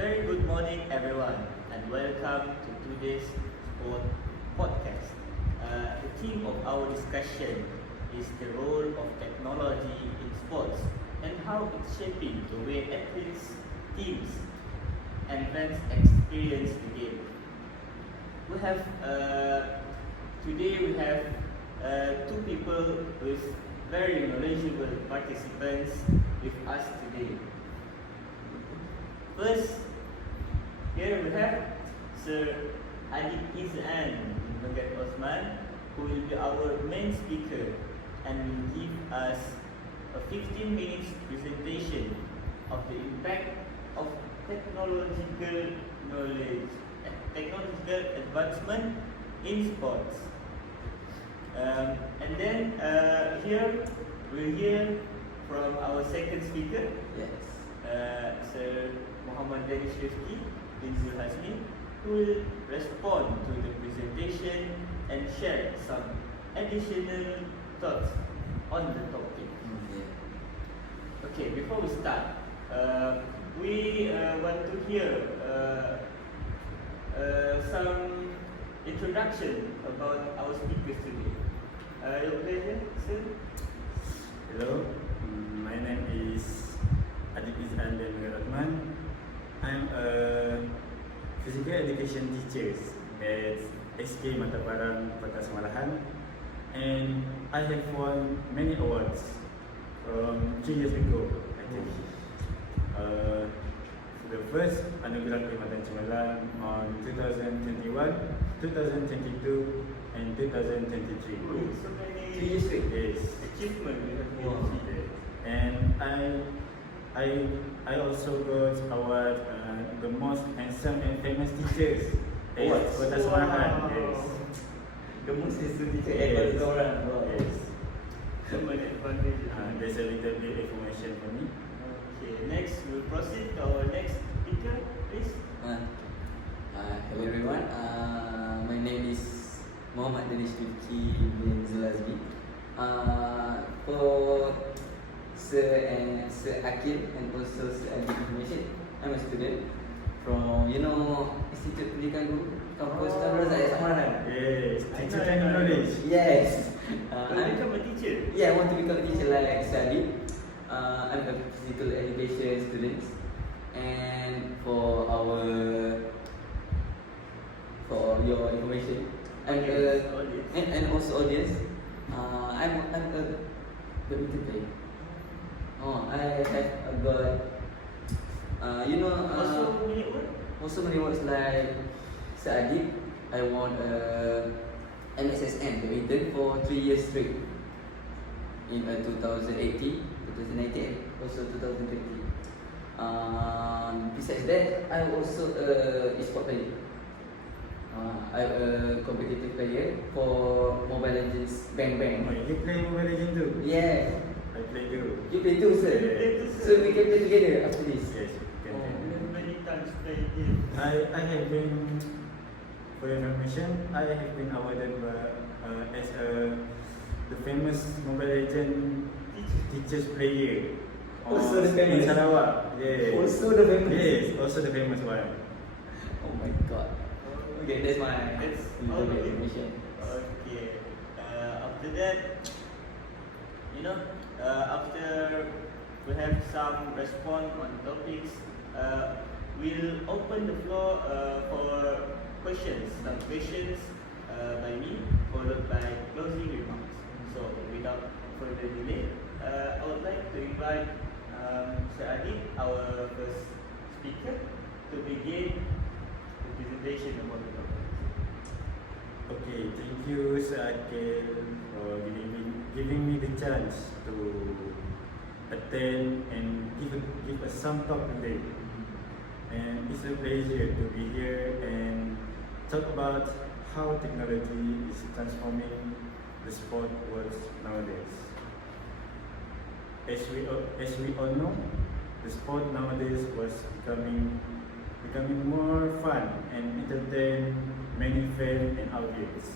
very good morning, everyone, and welcome to today's sport podcast. The theme of our discussion is the role of technology in sports and how it's shaping the way athletes, teams, and fans experience the game. We have today we have two people with very knowledgeable participants with us today. First, here we have Sir Adik Izan Megat Osman, who will be our main speaker and will give us a 15 minutes presentation of the impact of technological knowledge, technological advancement in sports. And then here we'll hear from our second speaker, Yes. Sir Muhammad Danish Rifki bin Zulhazmi, who will respond to the presentation and share some additional thoughts on the topic. Okay, before we start, we want to hear some introduction about our speakers today. Your pleasure, sir. Hello, my name is Adik Izan bin Megat Osman. I'm a physical education teacher at SK Mata Parang Perkas Malahan, and I have won many awards from 3 years ago actually. The first Anugerah Perkhidmatan Cemerlang on 2021, 2022 and 2023. So many 3 years straight. Yes. achievements we have Wow. achieved. And I also got award the most handsome and famous teachers at What? Kota Semarahan. Wow. Yes. The most sensitive teacher Yes. ever is orang. Wow. Yes. So many advantages. There's a little bit information for me. Okay, next we'll proceed to our next speaker, please. Hello everyone. My name is Muhammad Danish Rifki bin Zulhazmi. For Sir Akil and also Sir Adik information, I'm a student from Institute Pendidikan Guru Kampus Tan Razak at Samarahan. Yes. I Teacher know, training I know. knowledge. Yes. Will become a teacher. I want to become a teacher like Sir Adik. I'm a physical education student, and for your information, and also audience, I'm a badminton player. I have got Also, many what? also many awards like Sir Adik. I won MSSN badminton for 3 years straight in 2018, 2019, also 2020. Besides that, I'm also a e-sport player. I'm a competitive player for Mobile Legends Bang Bang. Oh, you play Mobile Legends too? Yeah, I play too. you play too, sir. You play too, sir. So we can play together after this. Yes. You can Oh. play. Many times played it. I have been, for your information, I have been awarded as the famous Mobile Legend teachers player. Also the in famous. Sarawak. Yes. Also the famous. Yes, also the famous one. Oh my god. Okay, that's my That's little all bit of it. information. Okay. After that, after we have some response on topics, we'll open the floor for questions. Some questions by me, followed by closing remarks. So, without further delay, I would like to invite Sir Adik, our first speaker, to begin the presentation about the topic. Okay, thank you, Sir Akil, for giving me the chance to attend and give us some talk today. And it's a pleasure to be here and talk about how technology is transforming the sport world nowadays. As we all know, the sport nowadays was becoming more fun and entertain many fans and audience.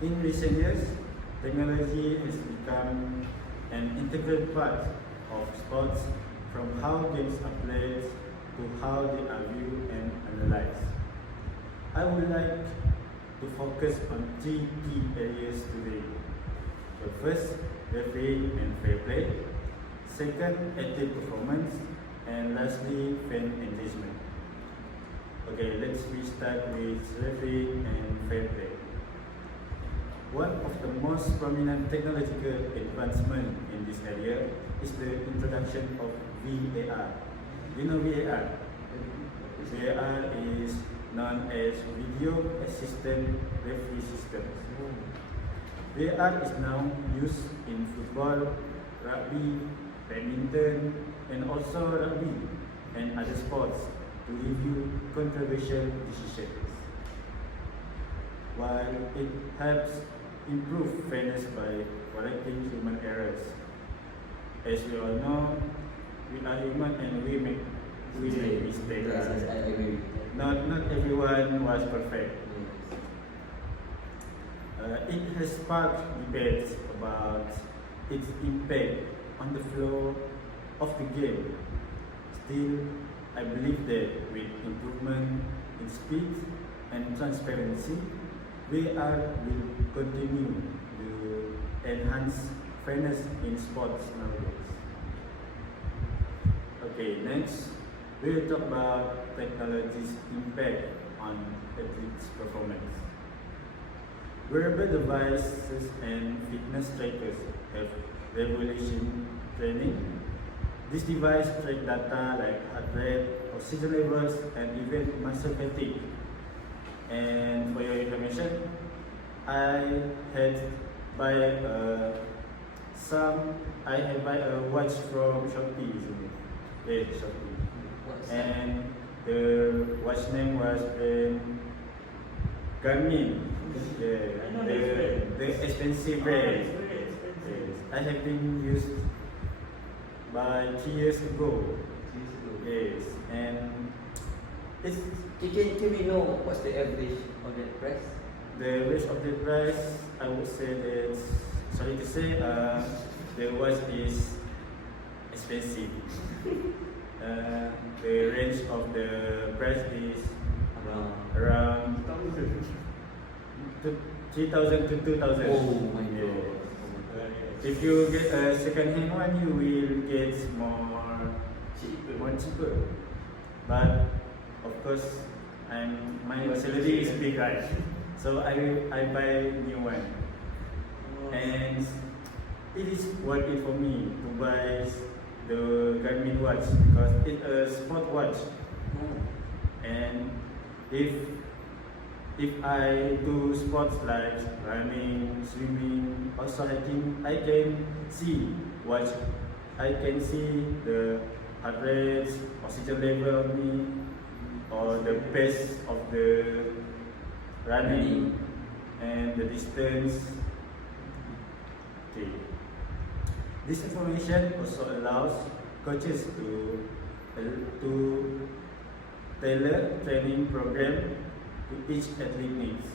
In recent years, technology has become an integral part of sports, from how games are played to how they are viewed and analyzed. I would like to focus on three key areas today. So first, referee and fair play. Second, athlete performance. And lastly, fan engagement. Okay, let's restart with referee and fair play. One of the most prominent technological advancements in this area is the introduction of VAR. You know VAR? VAR is known as Video Assistant Referee System. VAR is now used in football, rugby, badminton, and also rugby and other sports to review controversial decisions. While it helps improve fairness by correcting human errors. As we all know, we are human and we make mistakes. Yes, I agree. Not everyone was perfect. Yes. It has sparked debates about its impact on the flow of the game. Still, I believe that with improvement in speed and transparency, VAR will continue to enhance fairness in sports nowadays. Okay, next, we will talk about technology's impact on athletes' performance. Wearable devices and fitness trackers have revolutionized training. This device track data like heart rate, oxygen levels, and even muscle fatigue. And for your information, I had buy a watch from Shopee. Yeah, Shopee. And the watch name was Garmin. I know The expensive brand. Yes. I have been used by 3 years ago. Yes, and it's Can we know what's the average of that price? the rest of the price. I would say that, sorry to say, the watch is expensive. The range of the price is around 3,000 to 2,000. Oh my Yeah. god. If you get a second-hand one, you will get more cheaper. But of course, my salary is big, right? So I buy new one, and it is worth it for me to buy the Garmin watch because it's a sport watch, and if I do sports like running, swimming, also hiking, I can see the heart rate, oxygen level of me, or the pace of the running and the distance. Okay. This information also allows coaches to tailor training program to each athlete needs,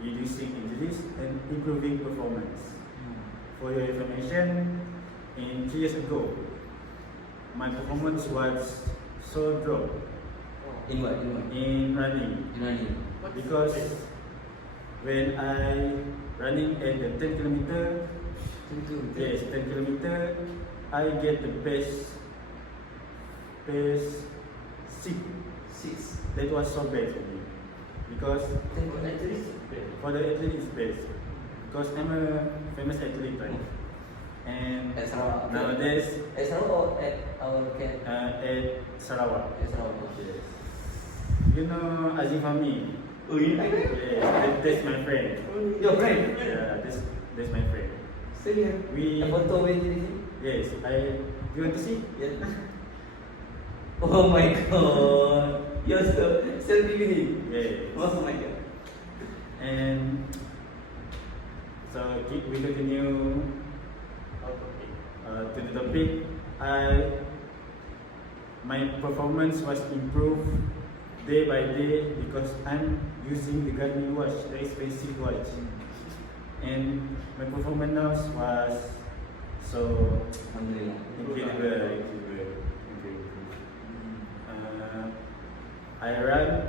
reducing injuries and improving performance. For your information, in 3 years ago, my performance was so dropped In what? in running In running. because when I running at the 10 kilometer, yes, 10 kilometer, I get the pace 6. That was so bad for me because for the athlete it's best because I'm a famous athlete, right? And At Sarawak. nowadays At Sarawak or at our camp? at Sarawak. At Sarawak. Yes. You know Azim Fahmi? Oh, you Yeah, that's my friend. Your friend? Yeah, that's my friend. Serious? We A photo with him? yes, you want to see? Yeah. Oh my god. You're so selfie with him? Yes. Oh my god. And so we continue to the topic. My performance was improved day by day because I'm using the Garmin watch, the expensive watch, and my performance now was so Alhamdulillah. incredible. I run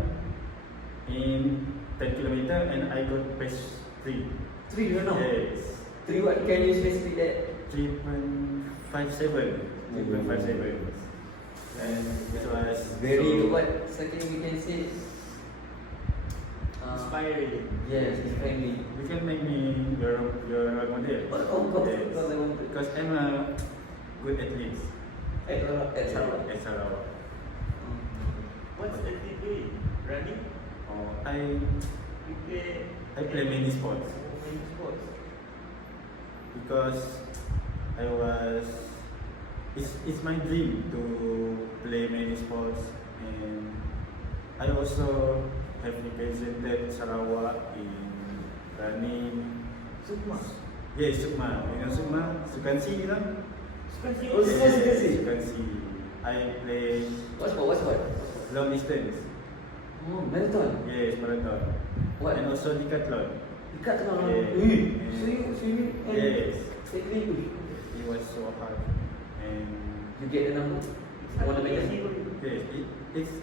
in 10 kilometer and I got pace 3. 3 you know? Yes. 3 what can you specify that? 3.57. 3.57. And it was Very so- good. What second we can say? Inspiring. Yes, inspiring me. You can make me your role model. Of course, Yes. because I want to. Because I'm a good athlete. At Sarawak. At Sarawak. What's the doing? Running? Oh, You play? I play many sports Many sports. because it's my dream to play many sports, and I also have represented Sarawak in running. Sukma. Yes, Sukma. You know Sukma? Sukansi, you know? Sukansi. Oh, Sukansi. Sukansi. I play What sport? What sport? long distance. Oh, marathon. Yes, marathon. What? And also decathlon. Dekat tengah. Yeah. Swimming. And Yes. cycling. It was so hard. And You get the number. Want to medal? yes, it's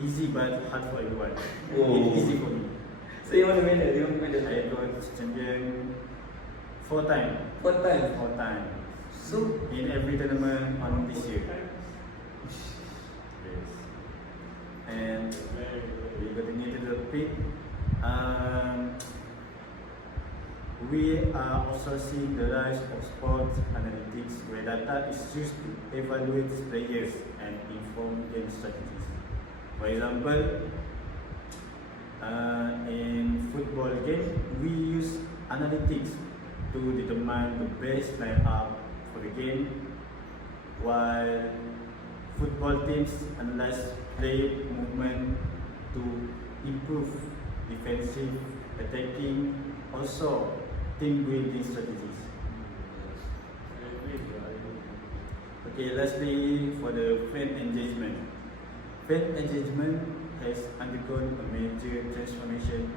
easy but hard for everyone. Oh. It's easy for me. So you want to medal? You want to medal? I got champion 4 times. What time? 4 times. So In every tournament on this year. Yes. And we continue to the peak. We are also seeing the rise of sports analytics where data is used to evaluate players and inform game strategies. For example, in football game, we use analytics to determine the best lineup for the game, while football teams analyze player movement to improve defensive, attacking, also team building strategies. Okay, lastly, for the fan engagement. Fan engagement has undergone a major transformation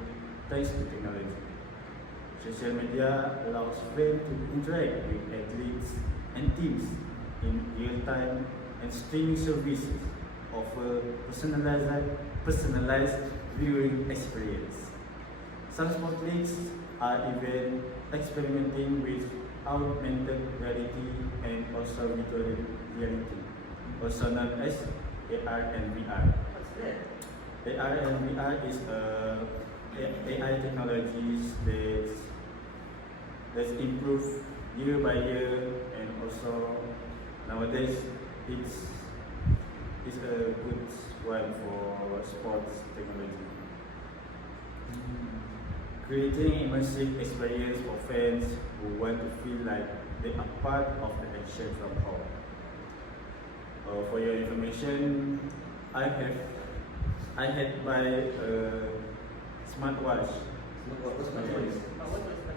thanks to technology. Social media allows fans to interact with athletes and teams in real time, and streaming services offer personalized viewing experience. Some sport leagues are even experimenting with augmented reality and also virtual reality, also known as AR and VR. What's that? AR and VR is AI technologies that improve year by year, and also nowadays it's a good one for sports technology. Creating immersive experience for fans who want to feel like they are part of the action from home. For your information, I had buy a smartwatch, what's my choice?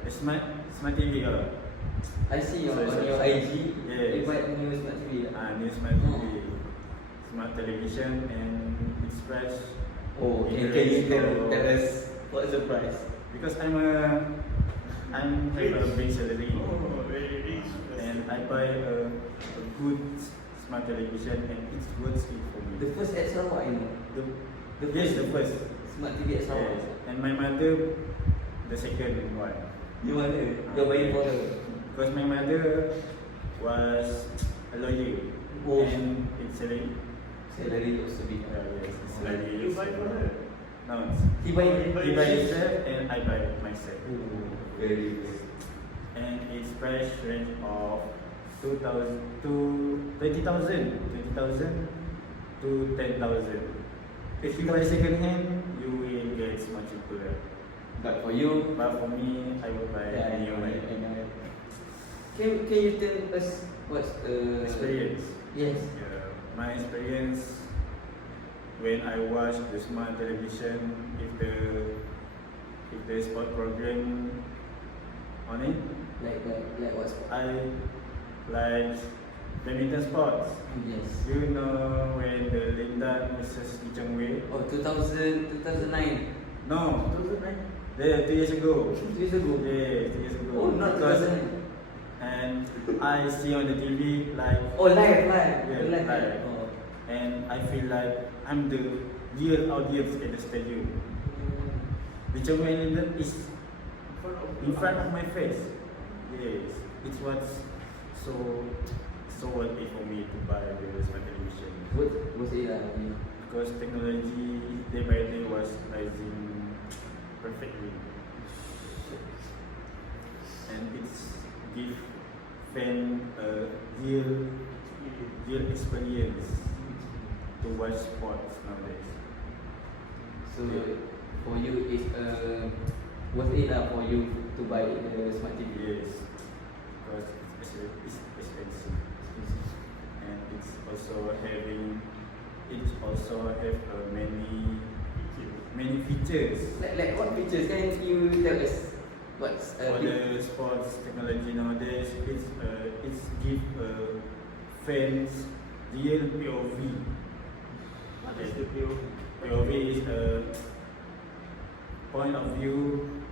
a smart TV. I see on So, your IG. yes. You buy new smart TV. New smart TV, smart television, and it's price. Oh, in can you range tell of- us what's the price? Because I'm have a big salary, Oh, very rich. and I buy a good smart television, and it's worth it for me. The first at Sarawak, you know. Yes, the first. Smart TV at Sarawak. Yes. And my mother, the second one. You mana? You're buying for her. Because my mother was a lawyer, Oh. and it's salary. Salary also big. Yes, it's salary. You buy for her? No, He buy. he buy himself, and I buy myself. Oh, very good. And its price range of 2,000 to 20,000 to 10,000. If you buy second hand, you will get much cheaper. But for you, But for me, I will buy yeah, new one. Can you tell us what's the Experience. Yes. My experience when I watch the smart television, if the sport program on it, Like what sport? I like badminton sports. Yes. You know when the Linda versus Lee Chong Wei? Oh, 2009. No, 2009? yeah, 2 years ago. 2 years ago. Yeah, 2 years ago. Oh, not Because- 2009. And I see on the TV like, Oh, live. Yeah, live. Oh. and I feel like I'm the real audience at the stadium. The Champions League is in front of my face. Yes, it was so worth it for me to buy the smart television What was it? because technology day by day was rising perfectly, and it's give fan a real experience to watch sports nowadays. So for you, it's worth it for you to buy the smart TV. Yes, because it's expensive, and it's also have many features. Like what features can you tell us? What's For the sports technology nowadays, it's give fans real POV. What is the POV? POV is a point of view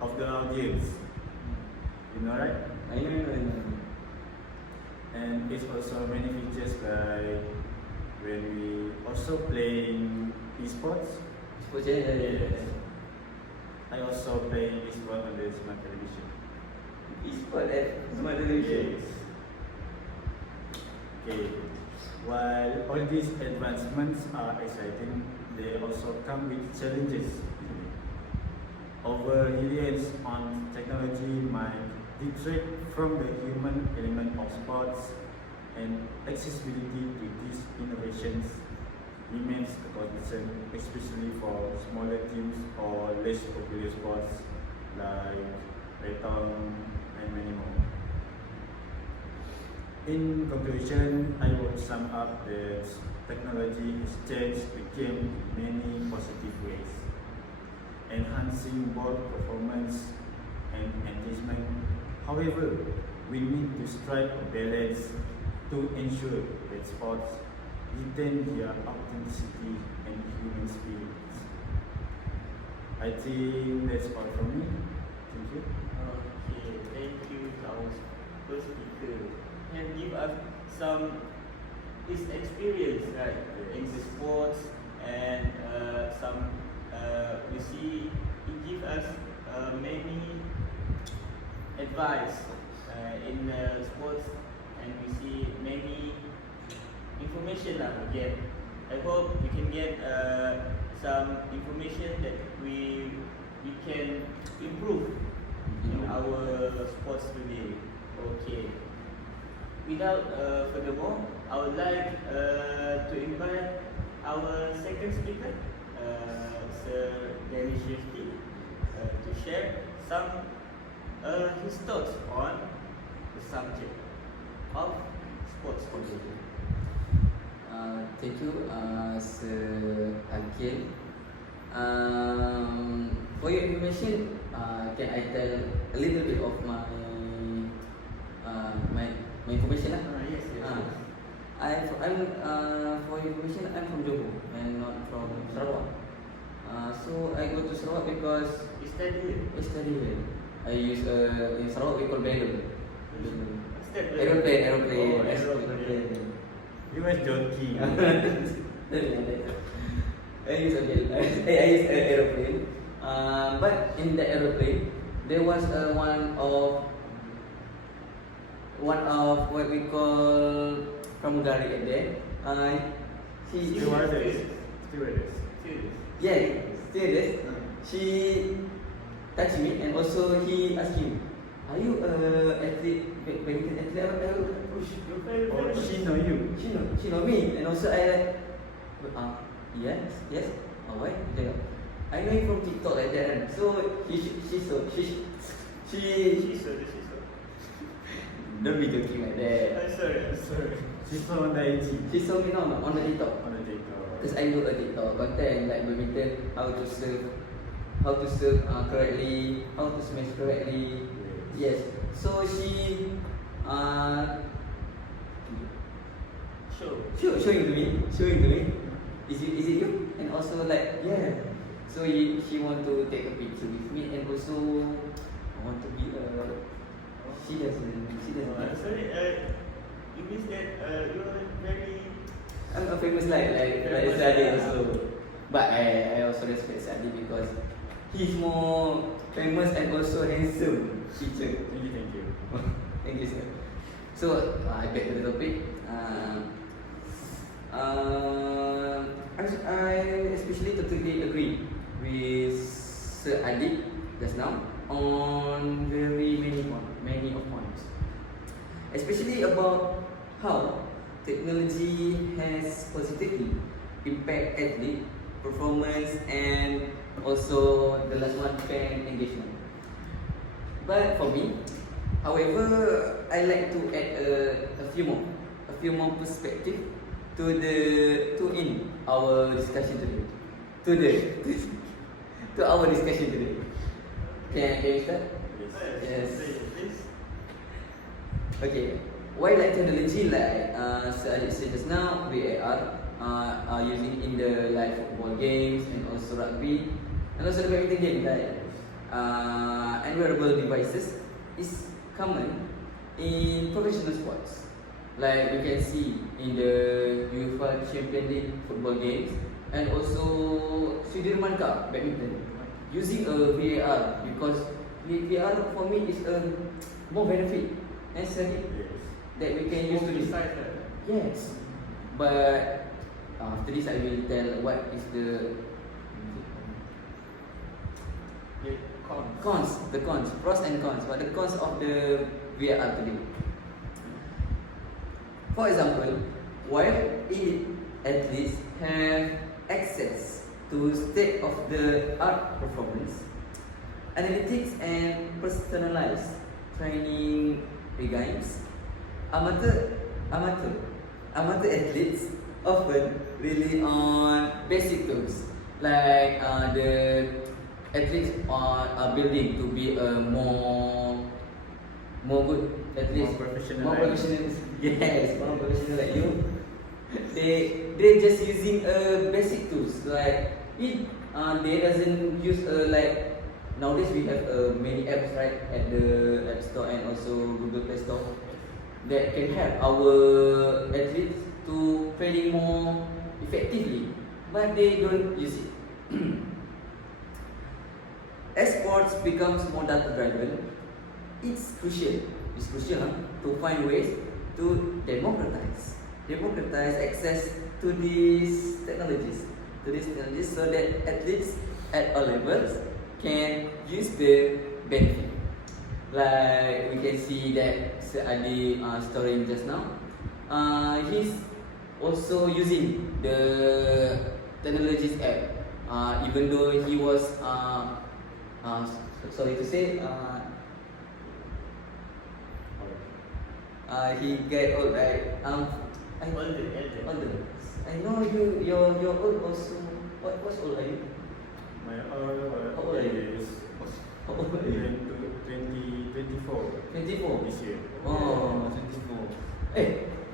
of the audience. You know, right? I know. And it's also many features like when we also playing esports. Sports yes. I also play esports on the smart television. Esport at smart television. Yes. Okay. While all these advancements are exciting, they also come with challenges. Over-reliance on technology might detract from the human element of sports, and accessibility to these innovations remains a concern, especially for smaller teams or less popular sports like badminton and many more. In conclusion, I would sum up that technology has changed the game in many positive ways, enhancing both performance and engagement. However, we need to strike a balance to ensure that sports retain their authenticity and human spirits. I think that's all from me. Thank you. Okay, thank you to our first speaker. Can give us some his experience, right, in the sports, and some we see he give us many advice in sports, and we see many information we get. I hope we can get some information that we can improve in our sports today. Okay. Without furthermore, I would like to invite our second speaker, Sir Dennis Shifty, to share some his thoughts on the subject of sports today. Thank you, Sir Akil. For your information, can I tell a little bit of my information lah? Yes. I'm for your information, I'm from Johor and not from Sarawak. So I go to Sarawak because Is that it? I study here. I use in Sarawak we call balloon. Is that it? Aeroplane. Oh, aeroplane. You was joking. I use an aeroplane. But in the aeroplane, there was one of what we call pramugari at there. Stewardess. Yeah, stewardess. She touched me and also he asked me, "Are you athlete? Badminton athlete?" Oh, she know you. She know me, and also I yes. Why? I know you from TikTok like that. So she don't be joking like that. I'm sorry. She saw on the IG. She saw me now on the TikTok. On the TikTok. Because I do a TikTok content like badminton, how to serve correctly, how to smash correctly. Yes. So she showing to me. Is it you? And also like yeah. So she want to take a picture with me, and also I want to be she doesn't. I'm sorry. You means that you are very I'm a famous like Sadi also. But I also respect Sadi because he's more famous and also handsome teacher. Thank you. Thank you, sir. So I back to the topic. I especially totally agree with Sir Adik just now on very many of points, especially about how technology has positively impact athlete performance and also the last one fan engagement. But for me, however, I like to add a few more perspective in our discussion today. To our discussion today. Can you start? Yes. Please. Okay. Why like technology like Sir Alex said just now, VAR are using in the like football games and also rugby and also the badminton game like and wearable devices is common in professional sports. Like we can see in the UEFA Champions League football games and also Sudirman Cup badminton using a VAR because VAR for me is a more benefit and study that we can use to decide. Yes, but after this I will tell what is the cons, pros and cons. What the cons of the VAR today? For example, while elite athletes have access to state-of-the-art performance, analytics and personalized training regimes, amateur athletes often rely on basic tools like the athletes are building to be a more good athletes, More professional. Yes, more professional like you. They just using basic tools like they doesn't use like nowadays we have many apps right at the App Store and also Google Play Store that can help our athletes to training more effectively, but they don't use it. As sports becomes more data driven, it's crucial to find ways to democratize access to these technologies so that athletes at all levels can use the benefit. Like we can see that Sir Adi story just now. He's also using the technologies app, even though he was sorry to say he get old, right? Older. I know you're old also. What's old are you? My How old are you? is How old are you? 24 24. this year. Oh, 24.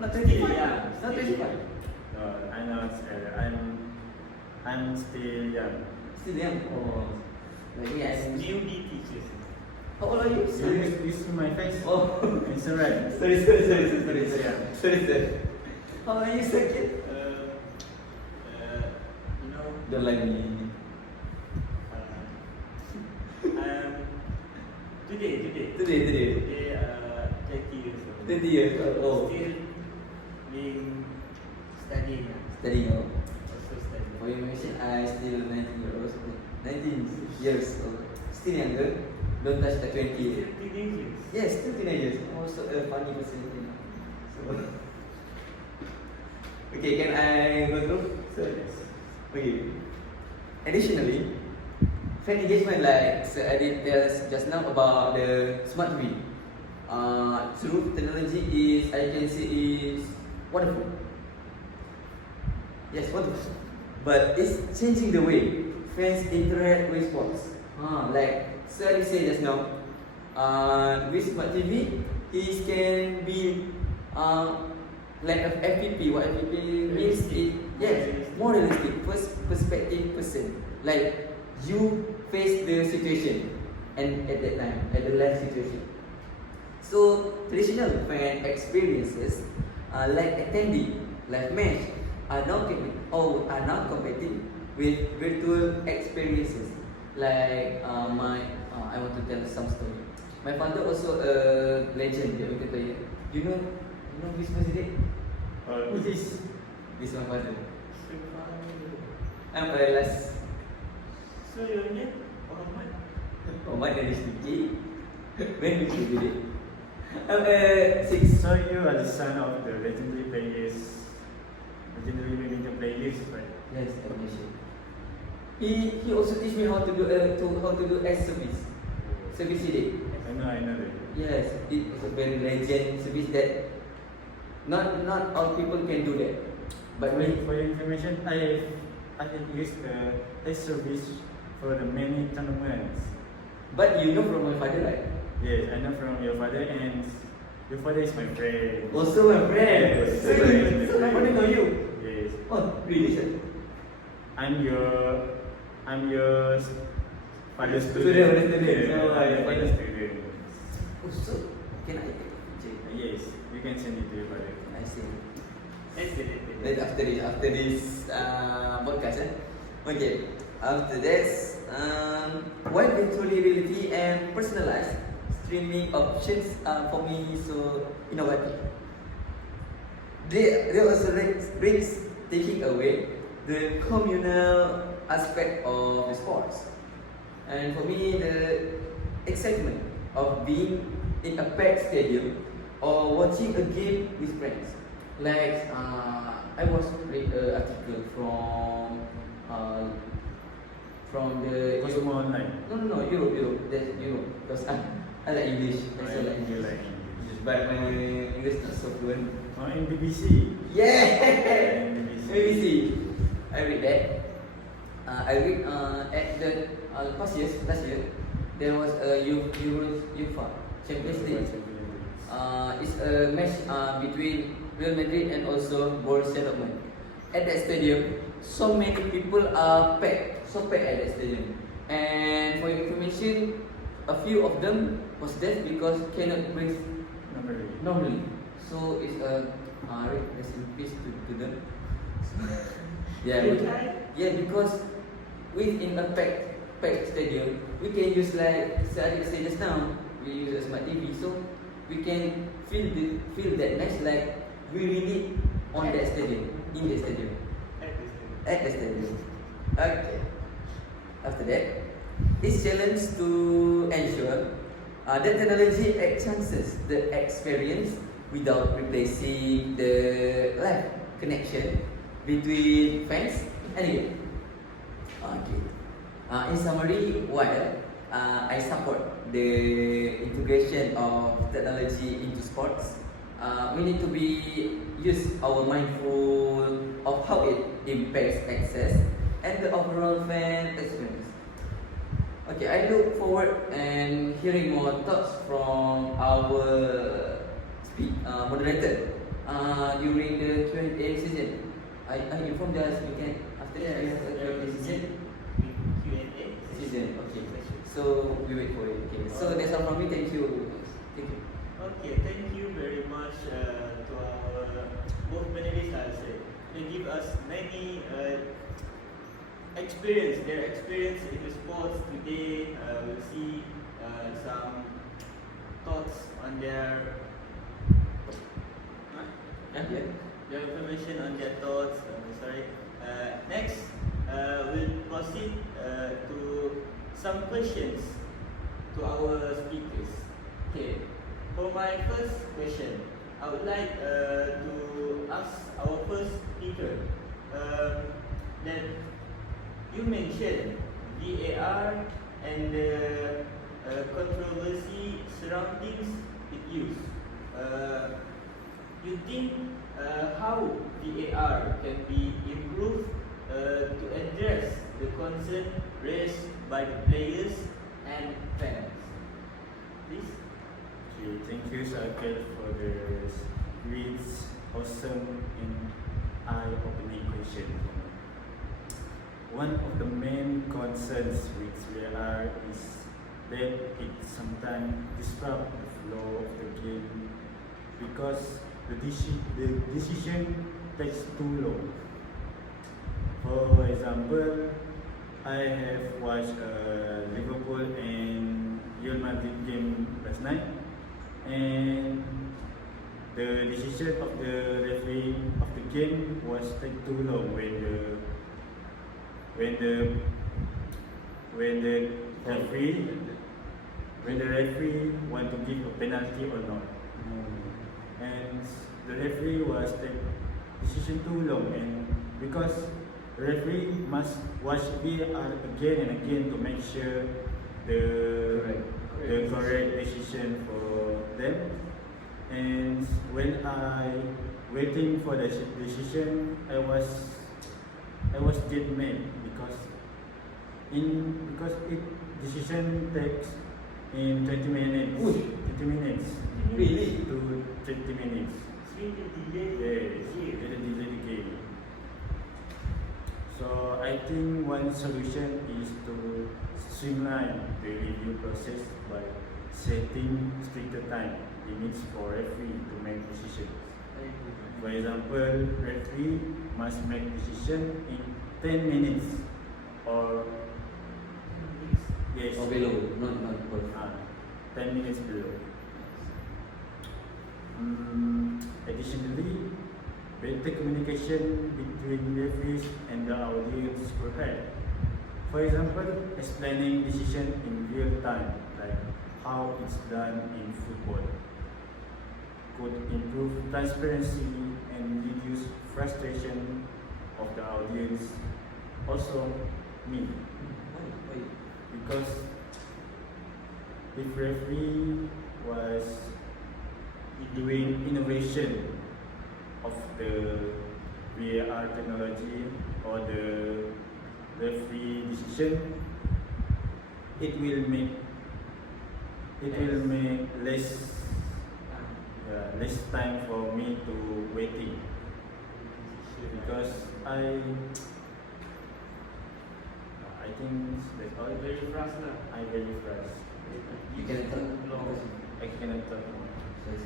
Not 25. Yeah, Not still 25. I'm not. I'm still young. Still young. Oh, like me, I'm. Newbie teachers. How old are you? You see my face? Oh, It's alright. sorry. Yeah. Sorry. How are you, sir, kid? You know, Don't like me. today, Today. 30 years old. 20 years old. Oh. Still being studying. Studying. Oh. Also studying. For your mention, I still 19 years old. Still younger. Don't touch the 20. Still teenagers. Yes, still teenagers. Also a funny person. So, okay, can I go through? Okay. Additionally, fan engagement like Sir Adit tells just now about the smart TV. Through technology is I can say is wonderful. Yes, wonderful. But it's changing the way fans interact with sports. Like Sir Adit said just now, with smart TV, it can be like a FPP. What FPP means is more realistic, first perspective person. Like you face the situation and at that time, at the live situation. So traditional fan experiences like attending live match are now competing with virtual experiences. Like I want to tell some story. My father also a legend. Dia kata, you know Wisma Siddiq? Who's this? This is my father. Subhanallah. I'm a last. So your name Muhammad? Oh, my name is Diki. When did you do it? I'm a 6. So you are the son of the legendary badminton players, right? Yes, technician. He also teach me how to do S service. Service CD. I know that. Yes, it is a very legend service that not all people can do that. But me, For your information, I have used a service for the many tournaments. but you know from my father, right? Yes, I know from your father, and your father is my friend. Also my friend. Yes. Really? So my father know you? Yes. Oh, really, sir? I'm your father's Student. student. Yeah, I'm yeah, your father's yeah. student. Oh, so can I take a picture? Yes, you can send it to your father. I see. Let's get it. Then after this podcast, okay. After this, why virtual reality and personalized streaming options are for me so innovative? They also brings taking away the communal aspect of the sports, and for me the excitement of being in a packed stadium or watching a game with friends. Like I was read an article from the Cosmo Online. no Europe. There's Europe because I like English. That's all I like You English. like English. But my English not so fluent. Oh, in BBC. Yeah, In BBC. BBC. I read that. I read at the last year there was a UEFA Champions League. It's a match between Real Madrid and also Borussia Dortmund. At that stadium, so many people are so packed at that stadium. And for your information, a few of them was deaf because cannot breathe Not really. normally. So it's a rest in peace to them. Yeah, They we- died? yeah, because within a packed stadium, we can use like Sadiq said just now, we use a smart TV, so we can feel that match like we really on that stadium, in the stadium, at the stadium. Okay. After that, this challenge to ensure that technology enhances the experience without replacing the live connection between fans and game. Okay. In summary, while I support the integration of technology into sports, we need to use our mindful of how it impacts access and the overall fan experience. Okay, I look forward and hearing more thoughts from our moderator during the Q&A season. I informed us we can after that we have a Q&A season. Q&A Season, okay. So we wait for it. Okay. So that's all from me. Thank you. Thank you. Okay, thank you very much to our both panelists. I'll say they give us many their experience in the sports today. We'll see some thoughts on their their information on their thoughts. Next, we'll proceed to some questions to our speakers. Okay. For my first question, I would like to ask our first speaker that you mentioned VAR and the controversy surrounding its use. You think how VAR can be improved to address the concern raised by the players and fans? Please. Okay, thank you, Shakir, for the great, awesome, and eye-opening question. One of the main concerns with VAR is that it sometimes disrupts the flow of the game because the decision takes too long. For example, I have watched Liverpool and Real Madrid game last night, and the decision of the referee of the game was take too long when the when the referee when the referee want to give a penalty or not, and the referee was take decision too long, and because the referee must watch VAR again and again to make sure the correct decision for them. And when I waiting for the decision, I was get mad because it decision takes in 20 minutes. Ooh. 20 minutes. Really? To 20 minutes. It's really delay. Yes, they delay the game. So I think one solution is to streamline the review process by setting stricter time limits for referee to make decisions. For example, referee must make decision in 10 minutes or yes, Or below, not above. 10 minutes below. Additionally, better communication between referees and the audience will help. For example, explaining decision in real time, like how it's done in football, could improve transparency and reduce frustration of the audience. Also, me, because if referee was doing innovation of the VAR technology or the referee decision, it will make less time for me to waiting, because I think that's all. Very fast lah. I very fast. You can talk long. I cannot talk more. It's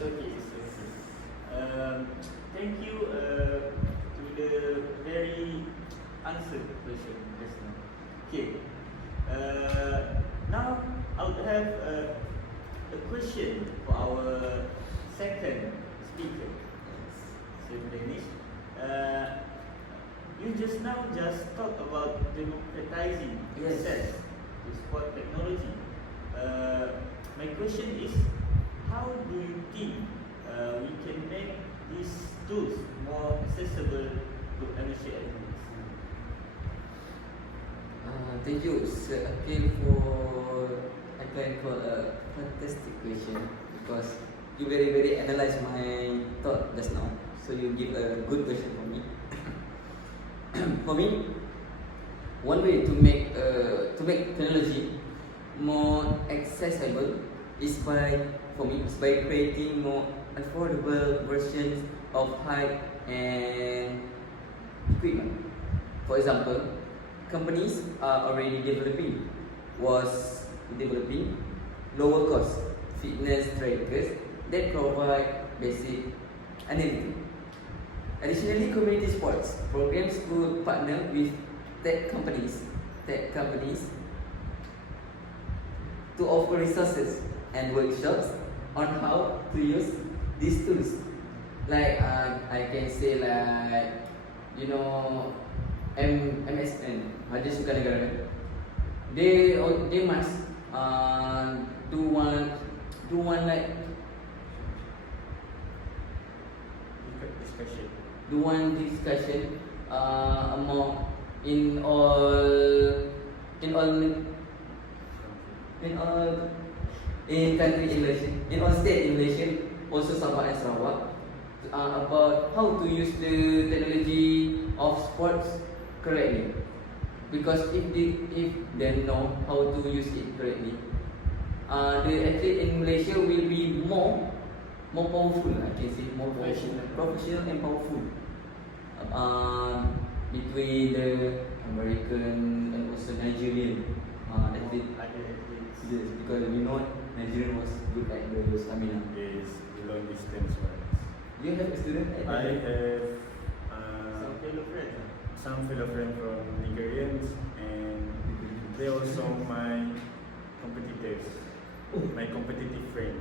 okay. It's okay. Thank you to the very answered question just now. Okay. Now I would have a question for our second speaker, Sir Danish. You just now talked about democratizing Yes. access to sport technology. My question is, how do you think we can make these tools more accessible to amateur athletes? Thank you, Sir Akil, for I can call a fantastic question, because you very analyze my thought just now. So you give a good question for me. For me, one way to make technology more accessible is by creating more affordable versions of high and equipment. For example, companies are already developing lower cost fitness trackers that provide basic analytics. Additionally, community sports programs could partner with tech companies to offer resources and workshops on how to use these tools. Like I can say, like, you know, MSN, Majlis Sukan Negara. They must do one like discussion among in all country in Malaysia, in all state in Malaysia, also Sabah and Sarawak, about how to use the technology of sports correctly. Because if they know how to use it correctly, the athlete in Malaysia will be more powerful. I can say more professional and powerful. Between the American and also Nigerian athlete. Yes, because we know Nigerian was good at the stamina. Is long distance ones. Do you have a student at I have Some fellow friends. some fellow friends from Nigerians, and they also my competitors, my competitive friends.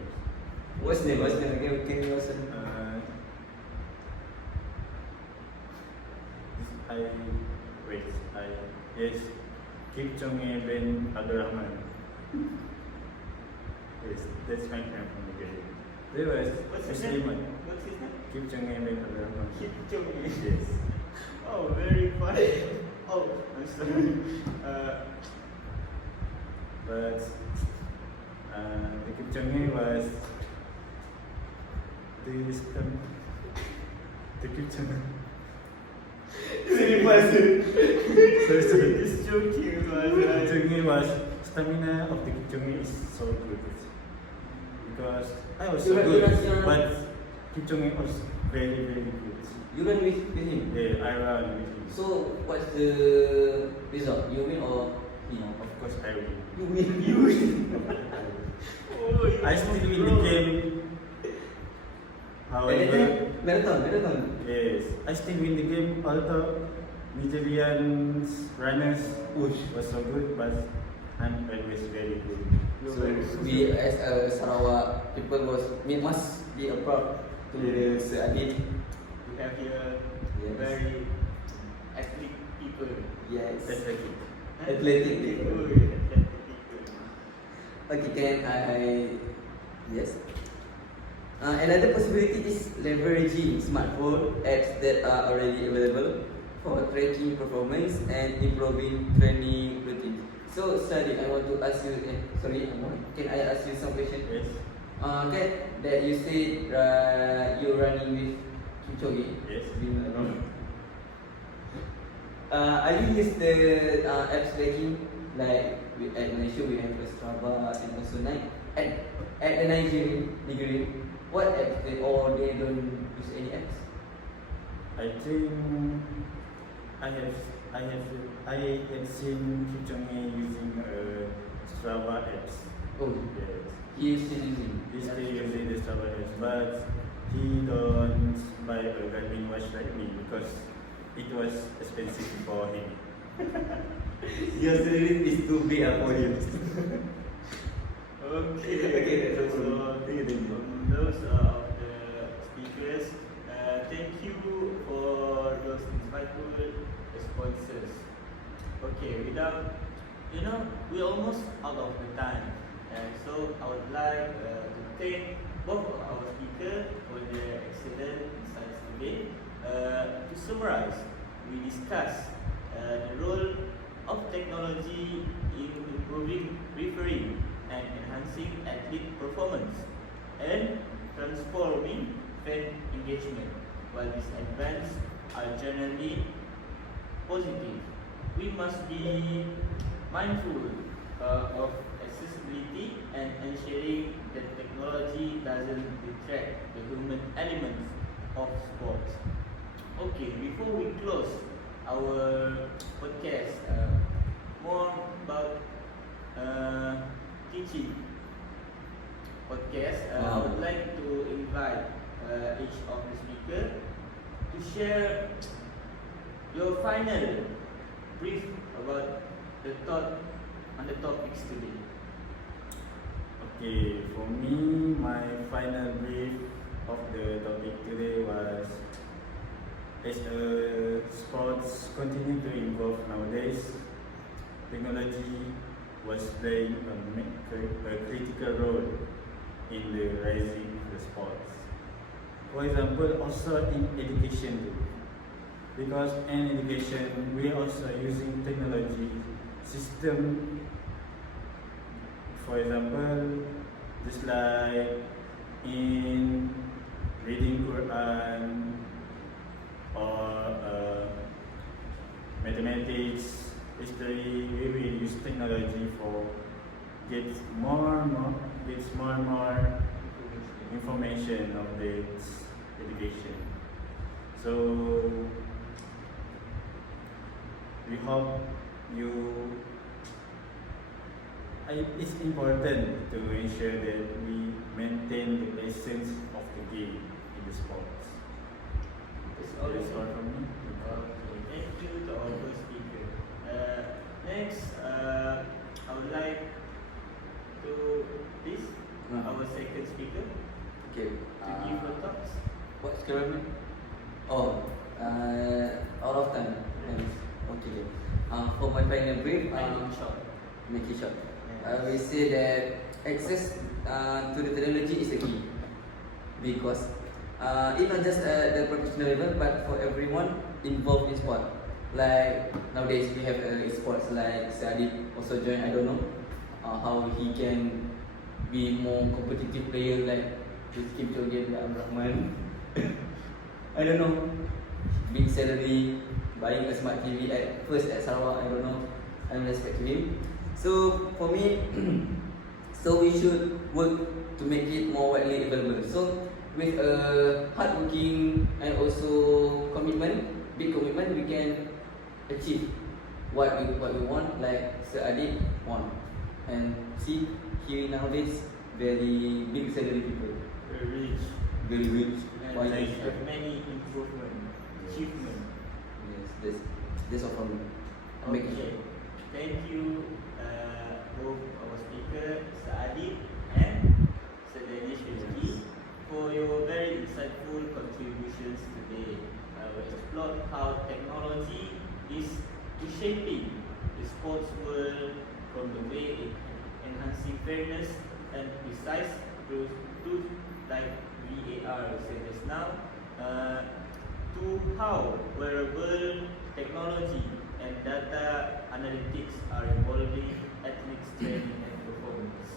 What's the name? What's the name? Can you also? I wait. I yes, Kim Jong Ben Abdurrahman. Yes, that's my friend from Nigeria. There was What's his name? Musliman. What's his name? Kim Jong Ben Abdurrahman. Kim Jong Un. Yes. Oh, very funny. Oh, I'm sorry. But the Kim Jong Un was the Kim Jong Un. Sorry. This joking was Kim Jong Un was stamina of the Kim Jong Un is so good because I was so You good, run- but Kim Jong Un was very good. You run with him. Yeah, I run with him. So what's the result? You win or he? Of course I win. You win. you. Oh, you I still win the pro. game. However, Marathon. yes, I still win the game. Although Nigerian runners was so good, but I'm always very good. So we as a Sarawak people must be proud to the Sir Adit. We have here Yes. very athletic people. Yes. That's the key. Athletic people. Athletic people. Okay, can I? Yes. Another possibility is leveraging smartphone apps that are already available for tracking performance and improving training routines. So, Sadiq, I want to ask you. Can I ask you some question? Yes. Okay, that you said you're running with Kipchoge. Yes. Are you use the apps tracking like at Malaysia we have Strava and also Nike at the Nigerian what apps or they don't use any apps? I think I have seen Kim Jong Un using Strava apps. Oh, Yes. he is still using. He's still using the Strava apps, but he don't buy a Garmin watch like me because it was expensive for him. Your salary is too big for you. Okay. Okay, that's So all. Thank you. those are the speakers. Thank you for those insightful responses. Okay, without we're almost out of the time, and so I would like to thank both of our speakers for their excellent insights today. To summarize, we discussed the role of technology in improving refereeing and enhancing athlete performance and transforming fan engagement. While these advances are generally positive, we must be mindful of accessibility and ensuring that technology doesn't detract the human elements of sports. Okay, before we close our podcast, more about teaching podcast, I would like to invite each of the speaker to share your final brief about the thought on the topics today. Okay, for me, my final brief of the topic today was as sports continue to evolve nowadays, technology was playing a critical role in the rising of the sports. For example, also in education too. Because in education, we also using technology system. For example, just like in reading Quran or mathematics, history, we will use technology for get more and more information of this education. So we hope it's important to ensure that we maintain the essence of the game in the sports. That's all That's all from me. Okay, thank you to subscriber? Oh, out of time. Thanks. Okay. For my final brief, Short. make it short. Yes. We say that access to the technology is the key because it's not just at the professional level, but for everyone involved in sport. Like nowadays we have sports like Sadi also join. I don't know how he can be more competitive player like this Kipchoge like Rahman. I don't know. Big salary, buying a smart TV at first at Sarawak. I don't know. I'm respect to him. So for me, so we should work to make it more widely available. So with hardworking and also commitment, big commitment, we can achieve what we want. Like Sir Adib want, and see he nowadays very big salary people, Very rich. very rich. And Why they is have many improvement, achievement. Yes, that's all from me. Make it Okay. Thank you, both our speaker, Saadi and Sir Danish Rizki, for your very insightful contributions today. We explored how technology is reshaping the sports world from the way it enhancing fairness and precise truth like VAR we said just now, to how wearable technology and data analytics are involving athletes training and performance.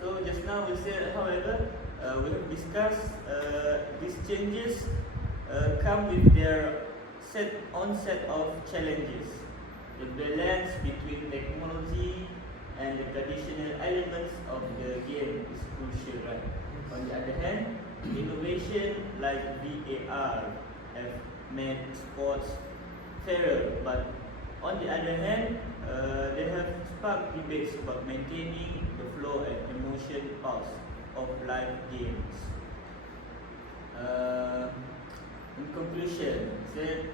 So just now we said, however, we have discussed these changes come with their set of challenges. The balance between technology and the traditional elements of the game is crucial, right? On the other hand, innovation like VAR have made sports fairer, but on the other hand, they have sparked debates about maintaining the flow and emotion pulse of live games. In conclusion, said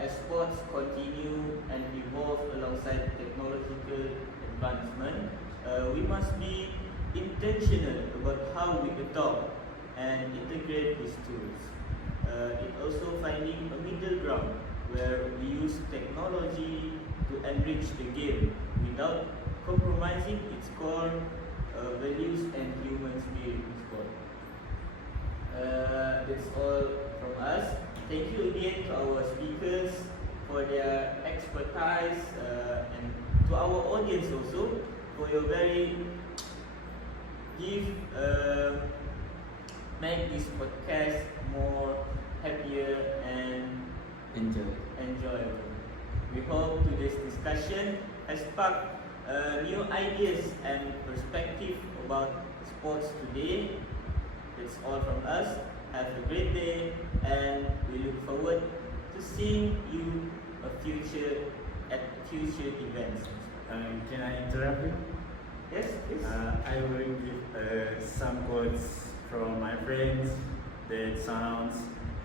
as sports continue and evolve alongside technological advancement, we must be intentional about how we adopt and integrate these tools. It also finding a middle ground where we use technology to enrich the game without compromising its core values and human spirit in sport. That's all from us. Thank you again to our speakers for their expertise and to our audience also for your very make this podcast more happier and enjoyable. We hope today's discussion has sparked new ideas and perspective about sports today. That's all from us. Have a great day, and we look forward to seeing you at future events. Can I interrupt you? Yes, please. I will give some quotes from my friends that sounds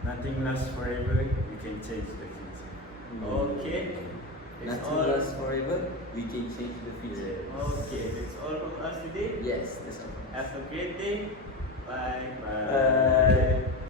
nothing lasts forever, you can change the future. Okay. That's Nothing all. lasts forever. We can change the future. Okay, that's all from us today. Yes, that's all. Have a great day. Bye. Bye. Bye.